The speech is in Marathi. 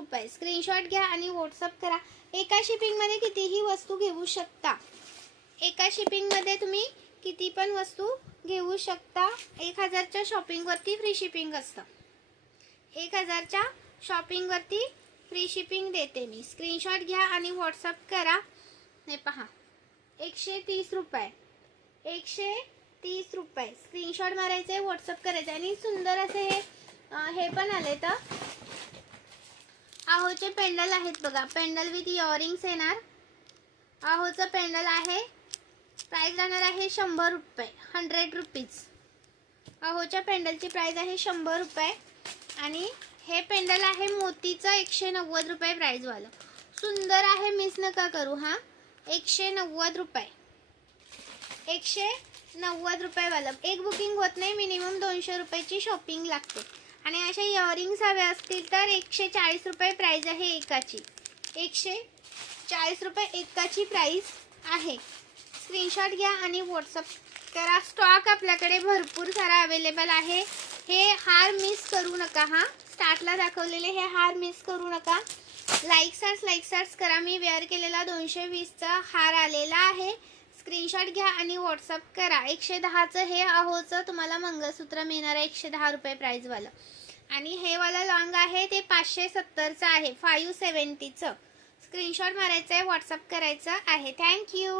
रुपये. स्क्रीनशॉट घ्या आणि व्हॉट्सअप करा. एका शिपिंगमध्ये कितीही वस्तू घेऊ शकता. एका शिपिंगमध्ये तुम्ही किती पण वस्तू घेऊ शकता. 1000च्या शॉपिंगवरती फ्री शिपिंग असतं. 1000च्या शॉपिंगवरती फ्री शिपिंग देते मी. स्क्रीनशॉट घ्या आणि व्हॉट्सअप करा. हे पहा 130 रुपये. 130 रुपये. स्क्रीनशॉट मारायचे, व्हॉट्सअप करायचे. आणि सुंदर असे हे पण आले तर आहोचे पेंडल आहेत बघा. पेंडल विथ इयरिंग्स येणार. आहोचं पेंडल आहे. प्राइस राहणार आहे 100 रुपये. 100 रुपीज. आहोच्या पेंडलची प्राइस आहे 100 रुपये. आणि हे पेंडल आहे मोतीचं 190 रुपये प्राइसवालं. सुंदर आहे, मिस नका करू. 190 रुपये. 190 रुपयेवालं. एक बुकिंग होत नाही, मिनिमम 200 रुपयाची शॉपिंग लागते. आणि अशा इयरिंग्स हवे असतील तर 140 रुपये प्राइस आहे एकाची. 140 रुपये एकाची प्राइस आहे. स्क्रीनशॉट घ्या आणि व्हॉट्सअप करा. स्टॉक आपल्याकडे भरपूर सारा अवेलेबल आहे. हे हार मिस करू नका. स्टार्टला दाखवलेले हे हार मिस करू नका. लाईक्स करा. मी वेअर केलेला 220चा हार आलेला आहे. स्क्रीनशॉट घ्या आणि व्हॉट्सअप करा. 110चं हे आहोचं तुम्हाला मंगळसूत्र मिळणार आहे 110 रुपये प्राइसवालं. आणि हे वाला लॉंग आहे ते 570चं आहे. 570चं. स्क्रीनशॉट मारायचं आहे, व्हॉट्सअप करायचं आहे. थँक्यू.